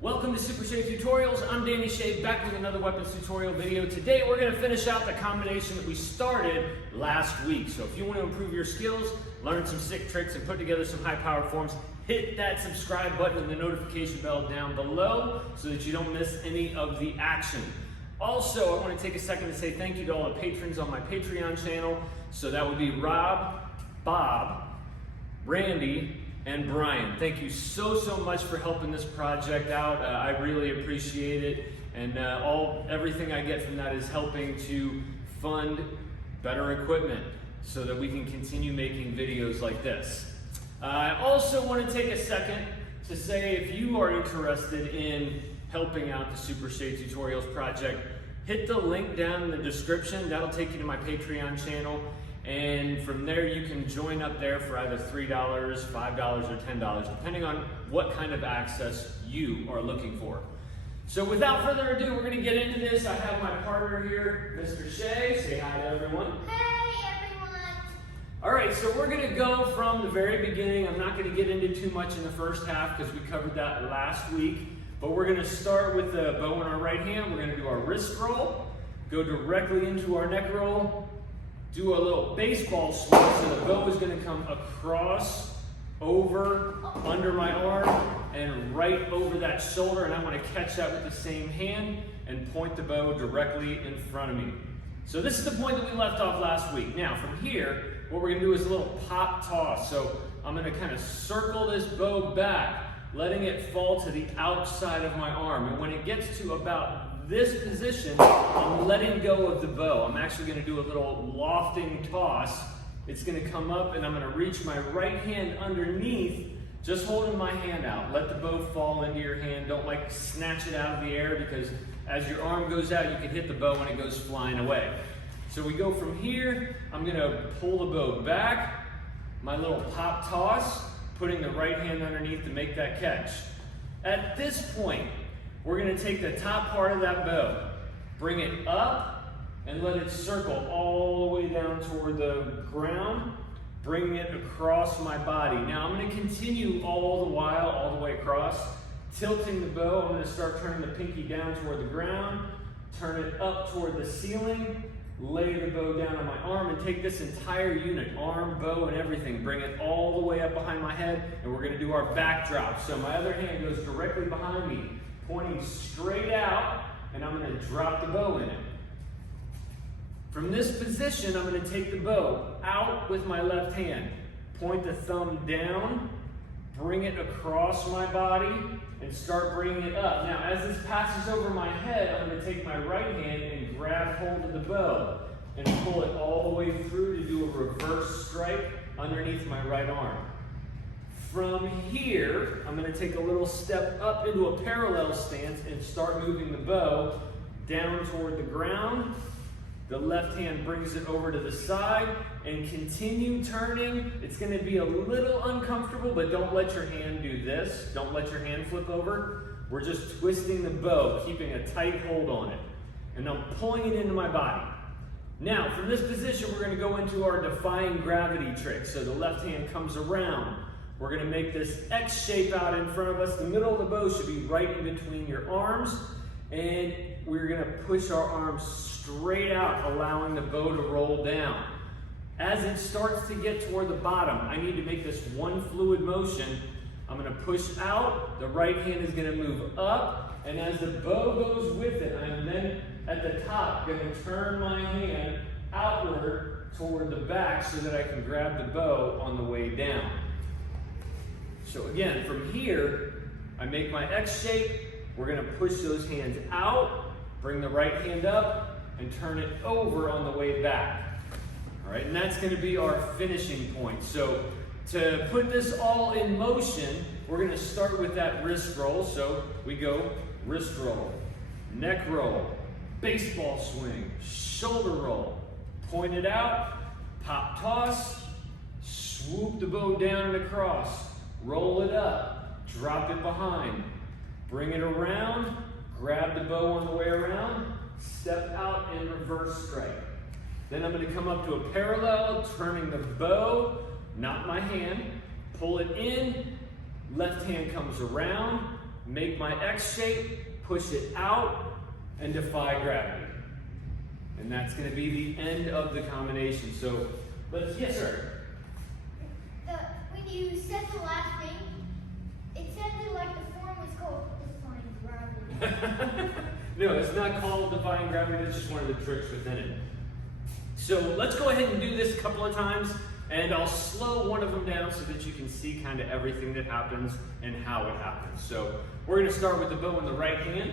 Welcome to Super Shave Tutorials. I'm Danny Shave, back with another weapons tutorial video. Today we're going to finish out the combination that we started last week. So if you want to improve your skills, learn some sick tricks, and put together some high-powered forms, hit that subscribe button and the notification bell down below so that you don't miss any of the action. Also, I want to take a second to say thank you to all the patrons on my Patreon channel. So that would be Rob, Bob, Randy, and Brian. Thank you so much for helping this project out. I really appreciate it, and everything I get from that is helping to fund better equipment so that we can continue making videos like this. I also want to take a second to say, if you are interested in helping out the Super Shave Tutorials project, hit the link down in the description. That'll take you to my Patreon channel. And from there, you can join up there for either $3, $5, or $10, depending on what kind of access you are looking for. So without further ado, we're going to get into this. I have my partner here, Mr. Shay. Say hi to everyone. Hey, everyone. All right, so we're going to go from the very beginning. I'm not going to get into too much in the first half because we covered that last week. But we're going to start with the bow in our right hand. We're going to do our wrist roll, go directly into our neck roll, do a little baseball swing, so the bow is going to come across, over, under my arm, and right over that shoulder, and I'm going to catch that with the same hand and point the bow directly in front of me. So this is the point that we left off last week. Now from here, what we're going to do is a little pop toss. So I'm going to kind of circle this bow back, letting it fall to the outside of my arm, and when it gets to about this position, I'm letting go of the bow. I'm actually going to do a little lofting toss. It's going to come up, and I'm going to reach my right hand underneath, just holding my hand out. Let the bow fall into your hand. Don't snatch it out of the air, because as your arm goes out, you can hit the bow when it goes flying away. So we go from here. I'm going to pull the bow back, my little pop toss, putting the right hand underneath to make that catch. At this point, we're going to take the top part of that bow, bring it up, and let it circle all the way down toward the ground, bringing it across my body. Now I'm going to continue all the while, all the way across, tilting the bow. I'm going to start turning the pinky down toward the ground, turn it up toward the ceiling, lay the bow down on my arm, and take this entire unit, arm, bow, and everything, bring it all the way up behind my head, and we're going to do our backdrop. So my other hand goes directly behind me, pointing straight out, and I'm going to drop the bow in it. From this position, I'm going to take the bow out with my left hand, point the thumb down, bring it across my body, and start bringing it up. Now, as this passes over my head, I'm going to take my right hand and grab hold of the bow and pull it all the way through to do a reverse strike underneath my right arm. From here, I'm going to take a little step up into a parallel stance and start moving the bow down toward the ground. The left hand brings it over to the side and continue turning. It's going to be a little uncomfortable, but don't let your hand do this. Don't let your hand flip over. We're just twisting the bow, keeping a tight hold on it. And I'm pulling it into my body. Now, from this position, we're going to go into our defying gravity trick. So the left hand comes around. We're going to make this X shape out in front of us. The middle of the bow should be right in between your arms. And we're going to push our arms straight out, allowing the bow to roll down. As it starts to get toward the bottom, I need to make this one fluid motion. I'm going to push out. The right hand is going to move up. And as the bow goes with it, I'm then at the top going to turn my hand outward toward the back so that I can grab the bow on the way down. So again, from here, I make my X shape. We're going to push those hands out, bring the right hand up, and turn it over on the way back. All right, and that's going to be our finishing point. So to put this all in motion, we're going to start with that wrist roll. So we go wrist roll, neck roll, baseball swing, shoulder roll, point it out, pop toss, swoop the bow down and across, roll it up, drop it behind, bring it around, grab the bow on the way around, step out and reverse strike. Then I'm going to come up to a parallel, turning the bow, not my hand, pull it in, left hand comes around, make my X shape, push it out, and defy gravity. And that's going to be the end of the combination. So yes, sir. When you said the last thing, it sounded like the form was called defying gravity. No, it's not called defying gravity. That's just one of the tricks within it. So let's go ahead and do this a couple of times, and I'll slow one of them down so that you can see kind of everything that happens and how it happens. So we're going to start with the bow in the right hand.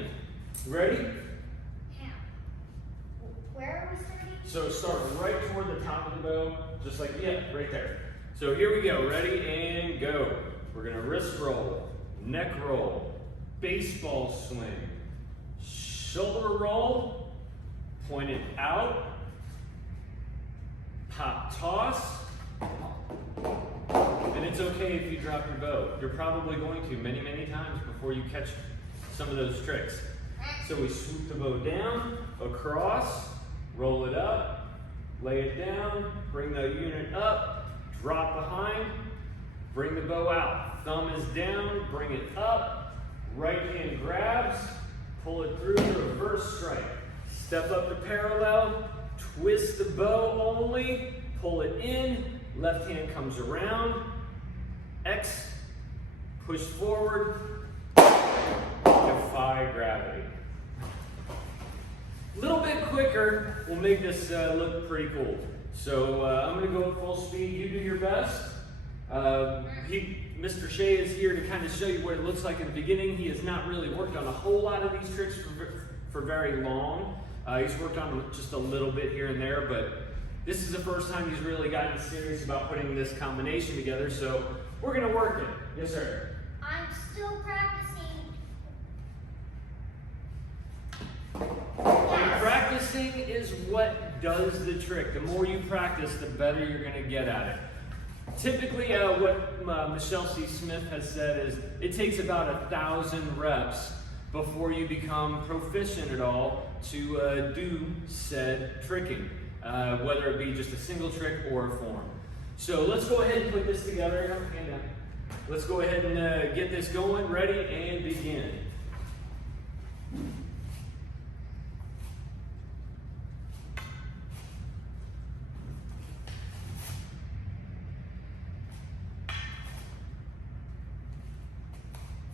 Ready? How? Where are we starting? So start right toward the top of the bow, just like, right there. So here we go, ready and go. We're gonna wrist roll, neck roll, baseball swing, shoulder roll, point it out, pop toss, and it's okay if you drop your bow. You're probably going to many, many times before you catch some of those tricks. So we swoop the bow down, across, roll it up, lay it down, bring the unit up, drop behind, bring the bow out. Thumb is down, bring it up, right hand grabs, pull it through to reverse strike. Step up to parallel, twist the bow only, pull it in, left hand comes around, X, push forward, defy gravity. A little bit quicker will make this look pretty cool. So I'm going to go at full speed. You do your best. Mr. Shea is here to kind of show you what it looks like in the beginning. He has not really worked on a whole lot of these tricks for very long. He's worked on just a little bit here and there, but this is the first time he's really gotten serious about putting this combination together. So we're going to work it. Yes, sir. I'm still practicing. Practicing is what does the trick. The more you practice, the better you're going to get at it. Typically, what Michelle C. Smith has said is it takes about 1,000 reps before you become proficient at all to do said tricking, whether it be just a single trick or a form. So let's go ahead and put this together. Hand down. Let's go ahead and get this going. Ready and begin.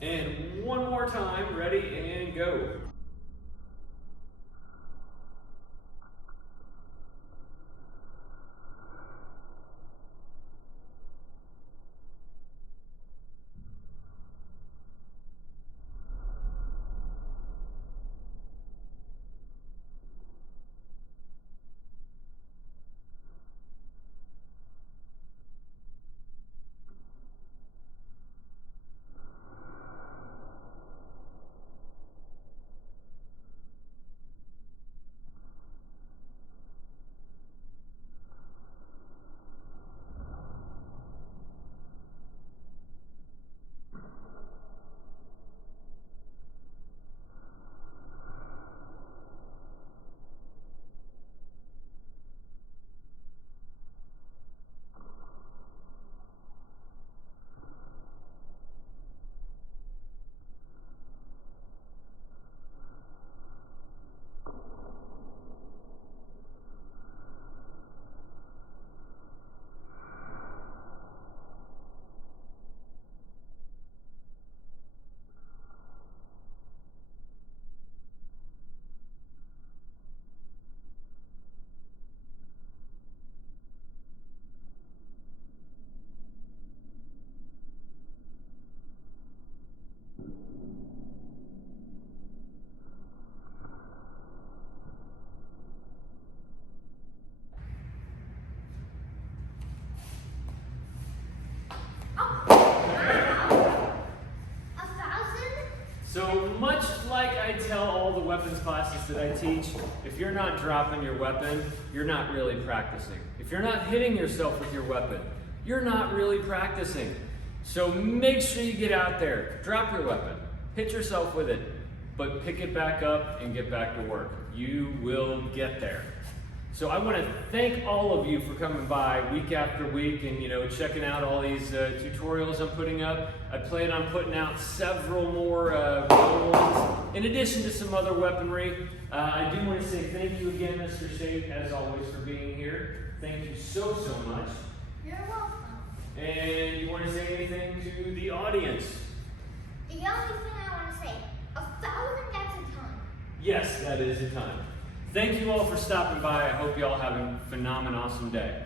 And one more time, ready and go. So much like I tell all the weapons classes that I teach, if you're not dropping your weapon, you're not really practicing. If you're not hitting yourself with your weapon, you're not really practicing. So make sure you get out there, drop your weapon, hit yourself with it, but pick it back up and get back to work. You will get there. So I want to thank all of you for coming by week after week and checking out all these tutorials I'm putting up. I plan on putting out several more ones in addition to some other weaponry. I do want to say thank you again, Mr. Shake, as always, for being here. Thank you so much. You're welcome. And you want to say anything to the audience? The only thing I want to say, 1,000, that's a ton. Yes, that is a ton. Thank you all for stopping by. I hope you all have a phenomenal, awesome day.